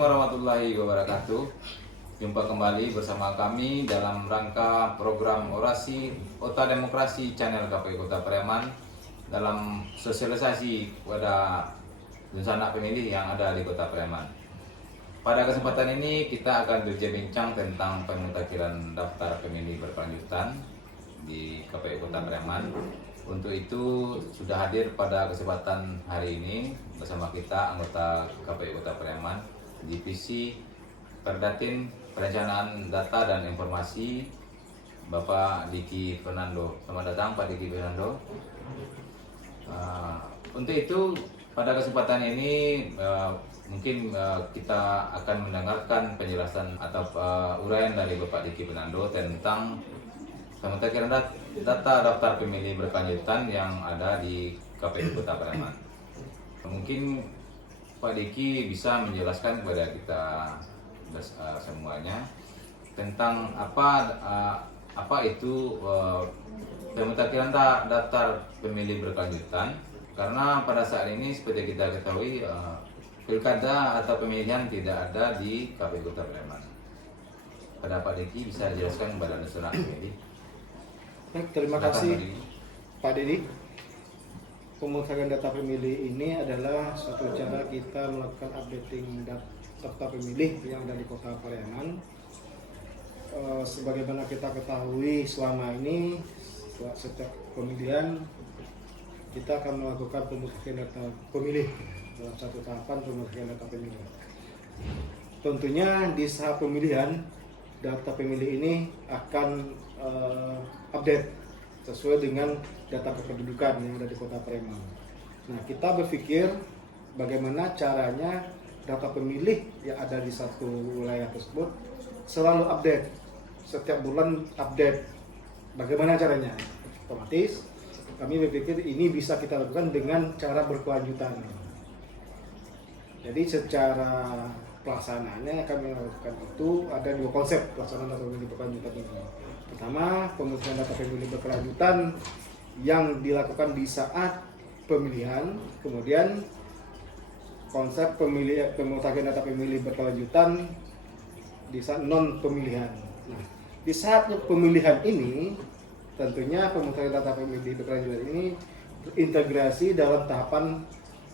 warahmatullahi wabarakatuh. Jumpa kembali bersama kami dalam rangka program orasi Otak Demokrasi channel KPU Kota Pariaman dalam sosialisasi kepada sanak pemilih yang ada di Kota Pariaman. Pada kesempatan ini kita akan berbincang tentang pemutakhiran daftar pemilih berkelanjutan di KPU Kota Pariaman. Untuk itu sudah hadir pada kesempatan hari ini bersama kita anggota KPU Kota Pariaman, Divisi Perdatin Perencanaan Data dan Informasi, Bapak Diki Fernando. Selamat datang Pak Diki Fernando. Untuk itu pada kesempatan ini mungkin kita akan mendengarkan penjelasan atau uraian dari Bapak Diki Fernando tentang pemutakhiran data daftar pemilih berkelanjutan yang ada di KPU Kota Pariaman. Mungkin Pak Diki bisa menjelaskan kepada kita semuanya tentang apa itu pemutakhiran daftar pemilih berkelanjutan, karena pada saat ini seperti kita ketahui pilkada atau pemilihan tidak ada di KPU Kota Pariaman. Pada Pak Diki bisa dijelaskan kepada nasional pemilih. Baik, terima kasih Pak Dedi. Pemutakhiran data pemilih ini adalah suatu cara kita melakukan updating daftar pemilih yang ada di Kota Pariaman. Sebagaimana kita ketahui selama ini setiap pemilihan kita akan melakukan pemutakhiran data pemilih dalam satu tahapan pemutakhiran data pemilih. Tentunya di saat pemilihan data pemilih ini akan update sesuai dengan data kependudukan yang ada di Kota Pariaman. Nah, kita berpikir bagaimana caranya data pemilih yang ada di satu wilayah tersebut selalu update, setiap bulan update. Bagaimana caranya? Otomatis kami berpikir ini bisa kita lakukan dengan cara berkelanjutan. Jadi secara pelaksanaannya kami lakukan itu ada dua konsep pelaksanaan data pemilih berkelanjutan ini. Pertama, pemutakhiran data pemilih berkelanjutan yang dilakukan di saat pemilihan. Kemudian konsep pemutakhiran data pemilih berkelanjutan di saat non pemilihan. Nah, di saat pemilihan ini tentunya pemutakhiran data pemilih berkelanjutan ini terintegrasi dalam tahapan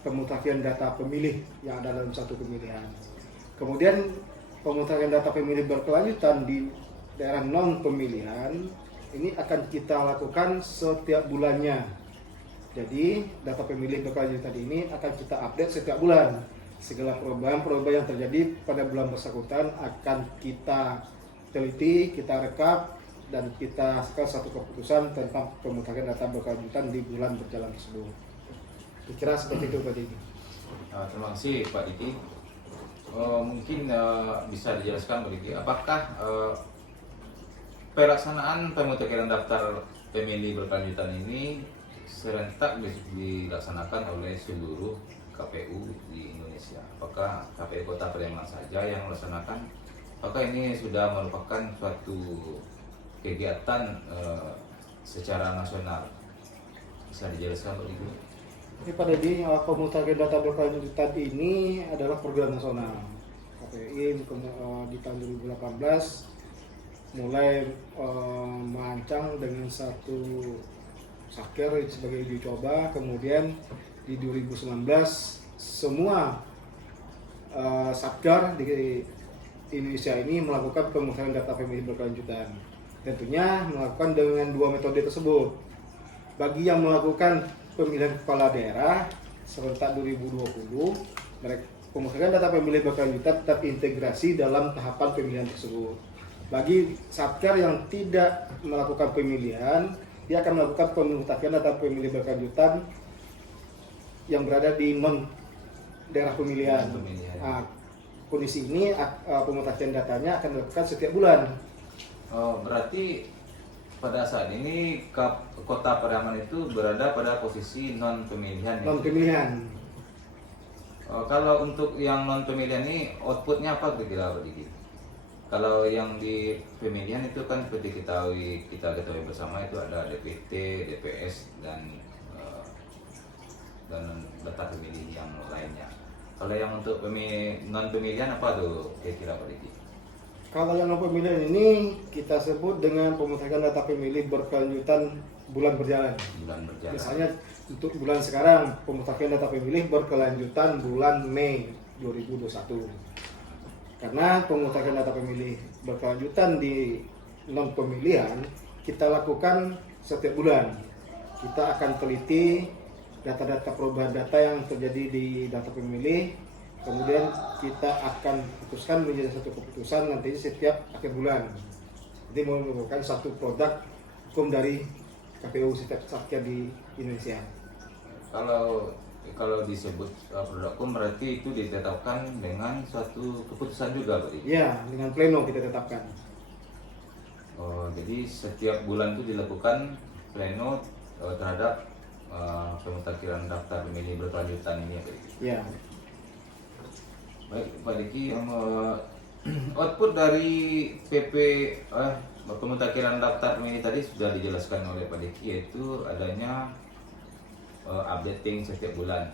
pemutakhiran data pemilih yang ada dalam satu pemilihan. Kemudian pemutakhiran data pemilih berkelanjutan di daerah non pemilihan ini akan kita lakukan setiap bulannya. Jadi data pemilih berkelanjutan ini akan kita update setiap bulan. Segala perubahan-perubahan yang terjadi pada bulan bersangkutan akan kita teliti, kita rekap, dan kita hasilkan satu keputusan tentang pemutakhiran data berkelanjutan di bulan berjalan tersebut. Kira seperti itu Pak Diki. Terima kasih Pak Diki. Mungkin bisa dijelaskan Pak Diki, apakah pelaksanaan pemutakhiran daftar pemilih berkelanjutan ini serentak dilaksanakan oleh seluruh KPU di Indonesia? Apakah KPU Kota Pariaman saja yang melaksanakan? Apakah ini sudah merupakan suatu kegiatan secara nasional? Bisa dijelaskan Pak Diki? Ini Pak Dedi, pemutakhiran data berkelanjutan ini adalah program nasional KPI di tahun 2018 mulai merancang dengan satu satker sebagai uji coba. Kemudian di 2019 semua satker di Indonesia ini melakukan pemutakhiran data pemilih berkelanjutan. Tentunya melakukan dengan dua metode tersebut. Bagi yang melakukan pemilihan kepala daerah serentak 2020, mereka pemutakhiran data pemilih berkelanjutan terintegrasi dalam tahapan pemilihan tersebut. Bagi satker yang tidak melakukan pemilihan, dia akan melakukan pemutakhiran data pemilih berkelanjutan yang berada di non daerah pemilihan. Nah, kondisi ini pemutakhiran datanya akan dilakukan setiap bulan. Berarti pada saat ini Kota Pariaman itu berada pada posisi non pemilihan. Non pemilihan. Kalau untuk yang non pemilihan ini outputnya apa kira-kira Pak Diki? Kalau yang di pemilihan itu kan seperti kita ketahui bersama itu ada DPT, DPS dan data pemilih yang lainnya. Kalau yang untuk non pemilihan apa tuh kira-kira Pak Diki? Kalau yang non pemilihan ini kita sebut dengan pemutahiran data pemilih berkelanjutan bulan berjalan. Bulan berjalan. Misalnya untuk bulan sekarang pemutahiran data pemilih berkelanjutan bulan Mei 2021. Karena pemutahiran data pemilih berkelanjutan di non pemilihan kita lakukan setiap bulan. Kita akan teliti data-data perubahan data yang terjadi di data pemilih, kemudian kita akan putuskan menjadi satu keputusan nanti setiap akhir bulan. Jadi merupakan satu produk hukum dari KPU setiap satker di Indonesia. Kalau disebut produk hukum berarti itu ditetapkan dengan suatu keputusan juga Pak Diki? Ya, dengan pleno kita tetapkan. Oh, jadi setiap bulan itu dilakukan pleno terhadap pemutakhiran daftar pemilih berkelanjutan ini ya Pak Diki? Ya. Baik Pak Diki, output dari PP pemutakhiran daftar pemilih tadi sudah dijelaskan oleh Pak Diki, yaitu adanya updating setiap bulan.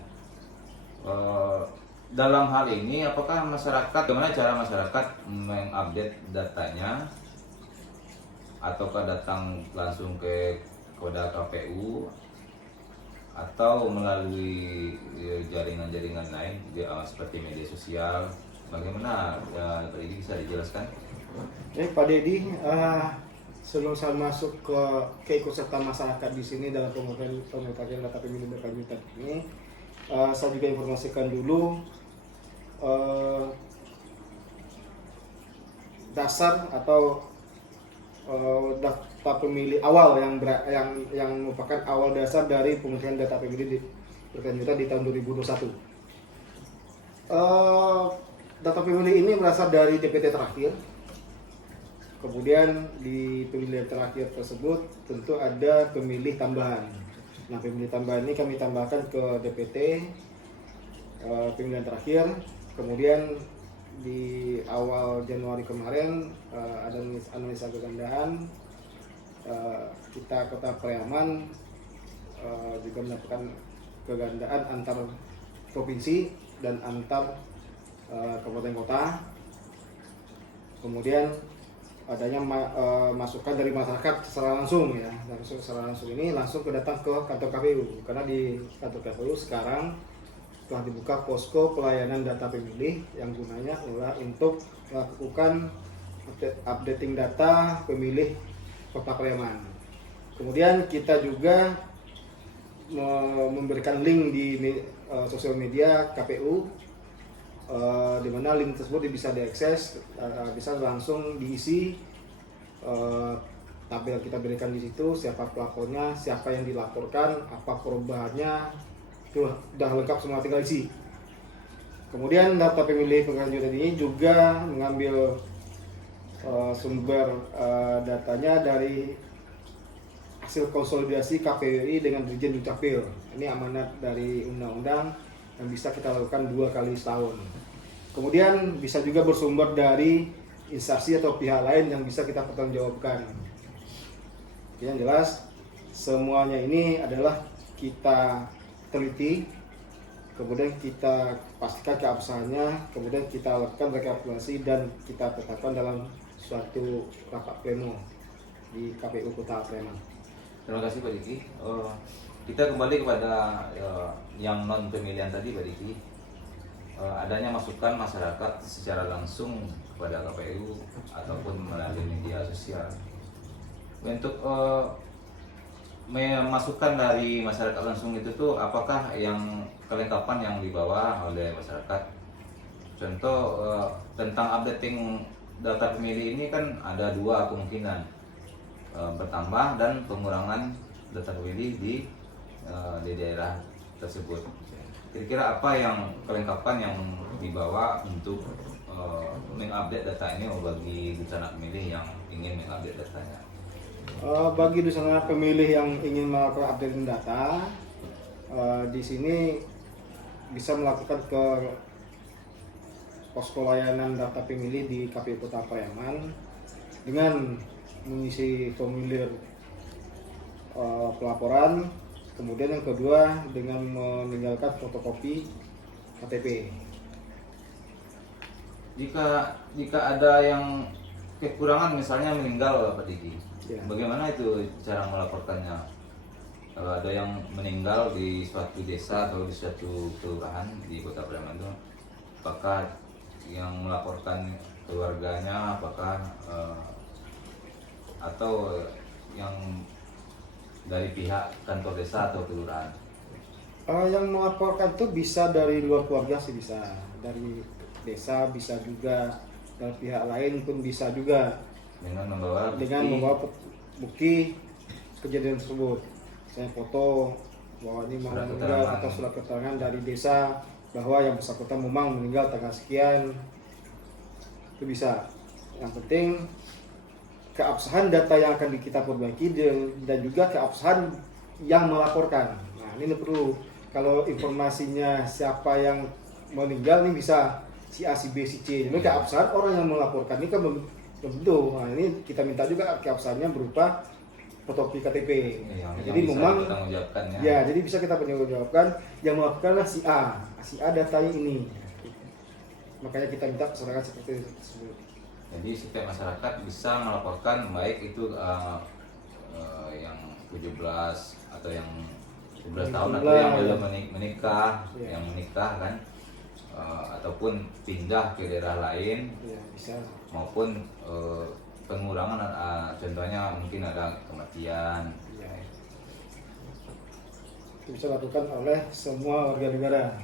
Dalam hal ini apakah masyarakat, bagaimana cara masyarakat mengupdate datanya, ataukah datang langsung ke Koda KPU atau melalui jaringan-jaringan lain seperti media sosial? Bagaimana Pak Dedi, bisa dijelaskan? Pak Dedi, sebelum saya masuk ke keikutsertaan masyarakat di sini dalam pemutahiran data pemilih berkelanjutan ini, saya juga informasikan dulu dasar atau data pemilih awal yang merupakan awal dasar dari pemutahiran data pemilih berkelanjutan di tahun 2021. Data pemilih ini berasal dari DPT terakhir. Kemudian di pemilihan terakhir tersebut tentu ada pemilih tambahan. Nah, pemilih tambahan ini kami tambahkan ke DPT pemilihan terakhir. Kemudian di awal Januari kemarin ada analisa kegandahan, kita Kota Pariaman juga melakukan kegandaan antar provinsi dan antar kabupaten kota. Kemudian adanya masukan dari masyarakat secara langsung ya, secara langsung ini langsung datang ke kantor KPU, karena di kantor KPU sekarang telah dibuka posko pelayanan data pemilih yang gunanya adalah untuk melakukan updating data pemilih Kota Pariaman. Kemudian kita juga memberikan link di sosial media KPU, di mana link tersebut bisa diakses, bisa langsung diisi. Tabel kita berikan di situ, siapa pelapornya, siapa yang dilaporkan, apa perubahannya, itu sudah lengkap semua, tinggal isi. Kemudian data pemilih berkelanjutan ini juga mengambil sumber datanya dari hasil konsolidasi KPUI dengan Dirjen Dukcapil. Ini amanat dari undang-undang yang bisa kita lakukan 2 kali setahun. Kemudian bisa juga bersumber dari instansi atau pihak lain yang bisa kita pertanggungjawabkan. Yang jelas semuanya ini adalah kita teliti, kemudian kita pastikan keabsahannya, kemudian kita lakukan rekapitulasi dan kita tetapkan dalam suatu rapat pleno di KPU Kota Pariaman. Terima kasih Pak Diki. Kita kembali kepada yang non pemilihan tadi Pak Diki. Adanya masukan masyarakat secara langsung kepada KPU ataupun melalui media sosial. Untuk masukan dari masyarakat langsung itu tuh apakah yang kelengkapan yang dibawa oleh masyarakat? Contoh tentang updating data pemilih ini kan ada 2 kemungkinan, bertambah dan pengurangan data pemilih di daerah tersebut. Kira-kira apa yang kelengkapan yang dibawa untuk mengupdate data ini bagi dusana pemilih yang ingin mengupdate datanya? Bagi dusana pemilih yang ingin melakukan updating data, di sini bisa melakukan ke posko layanan data pemilih di KPU Kota Pariaman dengan mengisi formulir pelaporan, kemudian yang kedua dengan meninggalkan fotokopi KTP. jika ada yang kekurangan, misalnya meninggal Pak Diki, Ya. bagaimana itu cara melaporkannya? Kalau ada yang meninggal di suatu desa atau di suatu kelurahan di Kota Pariaman itu, apakah yang melaporkan keluarganya, apakah atau yang dari pihak kantor desa atau kelurahan? Yang melaporkan itu bisa dari luar keluarga sih, bisa dari desa, bisa juga dari pihak lain pun bisa juga, Dengan membawa bukti kejadian tersebut. Saya foto bahwa ini Surat meninggal keterangan. atau surat keterangan dari desa bahwa yang bersangkutan memang meninggal tanggal sekian, itu bisa. Yang penting keabsahan data yang akan kita perbaiki dan juga keabsahan yang melaporkan. Nah ini perlu, kalau informasinya siapa yang meninggal ini bisa si A, si B, si C. Jadi keabsahan orang yang melaporkan ini kan belum tentu. Nah ini kita minta juga keabsahannya berupa fotokopi KTP. Jadi memang ya, jadi bisa kita pertanggungjawabkan yang melakukanlah si A datanya ini. Makanya kita minta keterangan seperti tersebut. Jadi setiap masyarakat bisa melaporkan, baik itu yang 17 atau yang 17 tahun atau yang belum menikah, Ya. yang menikah kan, ataupun pindah ke daerah lain, Ya, bisa. maupun pengurangan, contohnya mungkin ada kematian. Ya. Itu bisa dilakukan oleh semua warga negara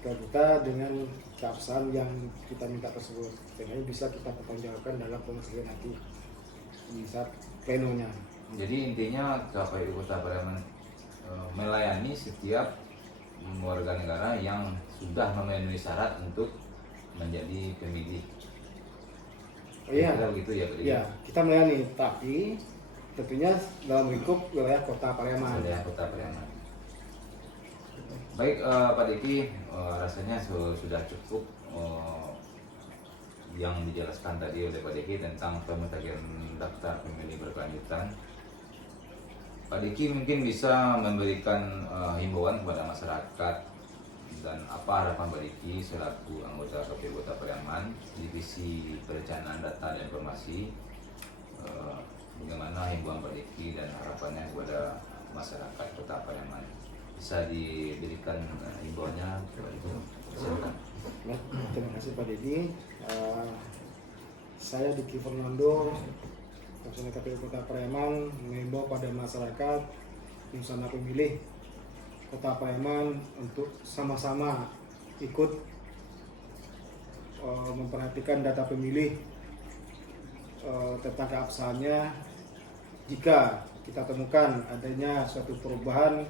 kita dengan keabsahan yang kita minta tersebut. Dan ini bisa kita pertanggungjawabkan dalam pengusulan nanti di saat plenonya. Jadi intinya KPU Kota Pariaman melayani setiap warga negara yang sudah memenuhi syarat untuk menjadi pemilih. Iya. Kira begitu ya, Pak Diki? Ya, kita melayani, tapi tentunya dalam lingkup wilayah Kota Pariaman. Wilayah Kota Pariaman. Baik, Pak Diki, rasanya sudah cukup yang dijelaskan tadi oleh Pak Diki tentang pemutahiran daftar pemilih berkelanjutan. Pak Diki mungkin bisa memberikan himbauan kepada masyarakat, dan apa harapan Pak Diki selaku anggota KPU Kota Pariaman, Divisi Perencanaan Data dan Informasi, bagaimana himbauan Pak Diki dan harapannya kepada masyarakat Kota Pariaman? Bisa diberikan himbauannya Pak Diki? Silakan. Baik, terima kasih Pak Dedi. Saya Diki Fernando, Komisioner KPU Kota Pariaman, mengimbau pada masyarakat Nusana pemilih Kota Pariaman untuk sama-sama ikut memperhatikan data pemilih tentang keabsahannya. Jika kita temukan adanya suatu perubahan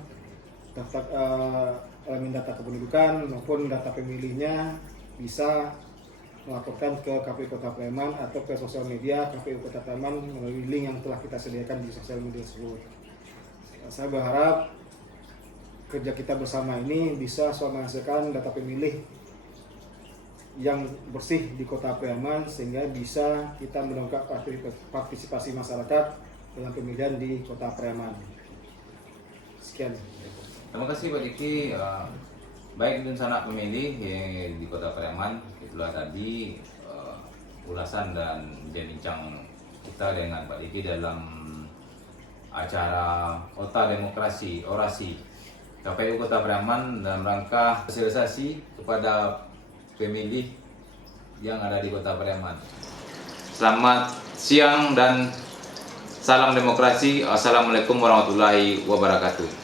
daftar elemen data kependudukan maupun data pemilihnya, bisa melaporkan ke KPU Kota Pariaman atau ke sosial media KPU Kota Pariaman melalui link yang telah kita sediakan di sosial media tersebut. Saya berharap kerja kita bersama ini bisa menghasilkan data pemilih yang bersih di Kota Pariaman, sehingga bisa kita mendongkrak partisipasi masyarakat dalam pemilihan di Kota Pariaman. Sekian. Terima kasih Pak Diki. Baik rencana pemilih di Kota Pariaman, itulah tadi ulasan dan bincang kita dengan Pak Diki dalam acara Kota Demokrasi Orasi KPU Kota Pariaman dalam rangka sosialisasi kepada pemilih yang ada di Kota Pariaman. Selamat siang dan salam demokrasi. Assalamualaikum warahmatullahi wabarakatuh.